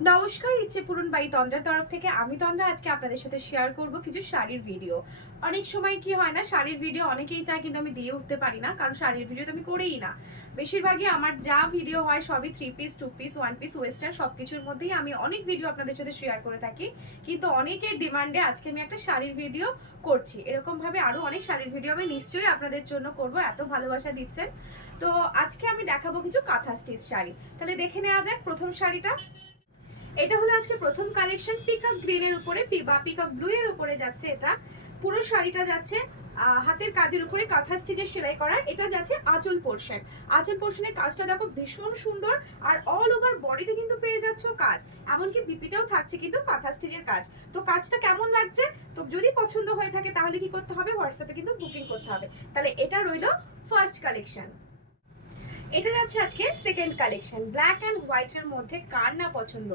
নমস্কার, ইচ্ছে পূরণ বাই তন্দ্রার তরফ থেকে আমি তন্দ্রা আজকে আপনাদের সাথে শেয়ার করব কিছু শাড়ির ভিডিও। অনেক সময় কি হয় না, শাড়ির ভিডিও অনেকেই চায় কিন্তু আমি দিয়ে উঠতে পারি না, কারণ শাড়ির ভিডিও তো আমি করেই না। বেশিরভাগই আমার যা ভিডিও হয় সবই 3 পিস, 2 পিস, 1 পিস, ওয়েস্টার্ন সবকিছুর মধ্যেই আমি অনেক ভিডিও আপনাদের সাথে শেয়ার করে থাকি। কিন্তু অনেকের ডিমান্ডে আজকে আমি একটা শাড়ির ভিডিও করছি। এরকম ভাবে আরো অনেক শাড়ির ভিডিও আমি নিশ্চয়ই আপনাদের জন্য করব, এত ভালোবাসা দিচ্ছেন। তো আজকে আমি দেখাবো কিছু কাঁথা স্টিচ শাড়ি। তাহলে দেখে নেওয়া যাক প্রথম শাড়িটা। এটা হলো আজকে প্রথম কালেকশন, পিকক গ্রিনের উপরে বা পিকক ব্লু এর উপরে যাচ্ছে। এটা পুরো শাড়িটা যাচ্ছে হাতের কাজের উপরে কাঁথা স্টিচের সেলাই করা। এটা যাচ্ছে আঁচল পোর্শন। আঁচল পোর্শনের কাজটা দেখো ভীষণ সুন্দর, আর অল ওভার বডিতে কিন্তু পেয়ে যাচ্ছ কাজ, এমনকি বিপিতেও থাকছে কিন্তু কাঁথা স্টিচের কাজ। তো কাজটা কেমন লাগছে, তো যদি পছন্দ হয়ে থাকে তাহলে কি করতে হবে, হোয়াটসঅ্যাপে কিন্তু বুকিং করতে হবে। তাহলে এটা রইল ফার্স্ট কালেকশন। এটা যাচ্ছে আজকে second collection, black and white এর মধ্যে কার না পছন্দ।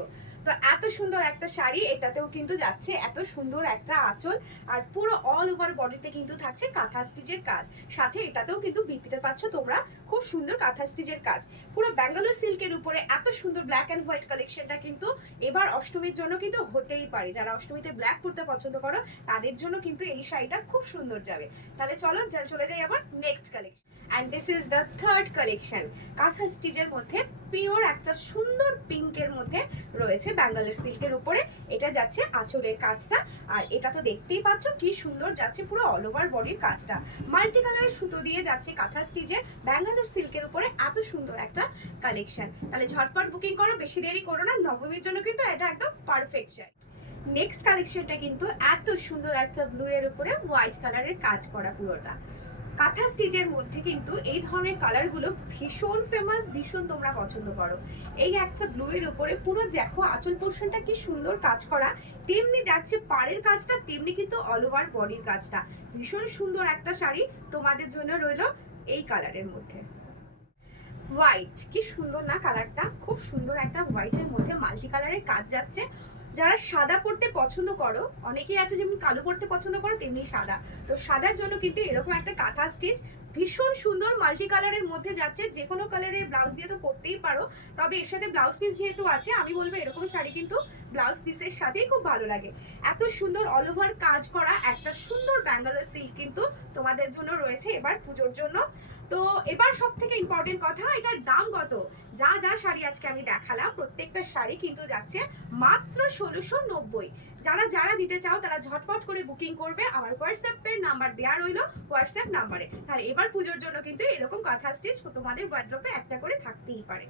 তো এত সুন্দর একটা শাড়ি, এটাতেও কিন্তু যাচ্ছে এত সুন্দর একটা আঁচল, আর পুরো অল ওভার বডিতে কিন্তু থাকছে কাঁথা স্টিচের কাজ। সাথে এটাতেও কিন্তু বিপিতে পাচ্ছ তোমরা খুব সুন্দর কাঁথা স্টিচের কাজ। পুরো ব্যাঙ্গালোর সিল্কের উপরে এত সুন্দর ব্ল্যাক অ্যান্ড হোয়াইট কালেকশনটা কিন্তু এবার অষ্টমীর জন্য কিন্তু হতেই পারে। যারা অষ্টমীতে ব্ল্যাক পরতে পছন্দ করো তাদের জন্য কিন্তু এই শাড়িটা খুব সুন্দর যাবে। তাহলে চলো চলে যাই আবার next collection. And this is the third collection. কাঁথা স্টিচের মধ্যে পিওর একটা সুন্দর পিঙ্কের মধ্যে রয়েছে ব্যাঙ্গালোর সিল্কের উপরে। এটা যাচ্ছে আঁচলের কাজটা, আর এটা তো দেখতেই পাচ্ছ কি সুন্দর যাচ্ছে পুরো অল ওভার বডির কাজটা। মাল্টি কালারের সুতো দিয়ে যাচ্ছে কাঁথা স্টিচের ব্যাঙ্গালোর সিল্কের উপরে এত সুন্দর একটা কালেকশন। তাহলে ঝটপট বুকিং করো, বেশি দেরি করো না, নবমীর জন্য কিন্তু এটা একদম পারফেক্ট শাড়ি। নেক্সট কালেকশনটা কিন্তু এত সুন্দর একটা ব্লু এর উপরে হোয়াইট কালারের কাজ করা পুরোটা। কাঁথা স্টিচের মধ্যে কিন্তু এই ধরনের কালারগুলো ভীষণ ফেমাস, ভীষণ তোমরা পছন্দ করো। এই একটা ব্লু এর উপরে পুরো দেখো আঁচল পোর্শনটা কি সুন্দর কাজ করা, তেমনি যাচ্ছে পাড়ের কাজটা, তেমনি কিন্তু অল ওভার বডির কাজটা। ভীষণ সুন্দর একটা শাড়ি তোমাদের জন্য রইলো এই কালারের মধ্যে। হোয়াইট, কি সুন্দর না কালারটা, খুব সুন্দর একটা হোয়াইটের মধ্যে মাল্টি কালারের কাজ যাচ্ছে। যারা সাদা পরতে পছন্দ করো, অনেকেই আছে যেমন কালো পরতে পছন্দ করো তেমনি সাদা, তো সাদার জন্য কিন্তু এরকম একটা কাঁথা স্টিচ ভীষণ সুন্দর মাল্টি কালারের মধ্যে যাচ্ছে। যে কোনো কালারের ব্লাউজ দিয়ে তো পরতেই পারো, তবে এর সাথে ব্লাউজ পিস যেহেতু আছে আমি বলবো এরকম শাড়ি কিন্তু ব্লাউজ পিসের সাথেই খুব ভালো লাগে। এত সুন্দর অল ওভার কাজ করা একটা সুন্দর ব্যাঙ্গালোর সিল্ক কিন্তু তোমাদের জন্য রয়েছে এবার পুজোর জন্য। তো এবার সব থেকে ইম্পর্টেন্ট কথা, এটার দাম কত। যা যা শাড়ি আজকে আমি দেখালাম প্রত্যেকটা শাড়ি কিন্তু যাচ্ছে মাত্র 1690। যারা যারা দিতে চাও তারা ঝটপট করে বুকিং করবে, আমার হোয়াটসঅ্যাপের নাম্বার দেওয়া রইলো হোয়াটসঅ্যাপ নাম্বারে। তাহলে এবার পুজোর জন্য কিন্তু এরকম কাঁথা স্টিচ তোমাদের ওয়ার্ড্রপে একটা করে থাকতেই পারে।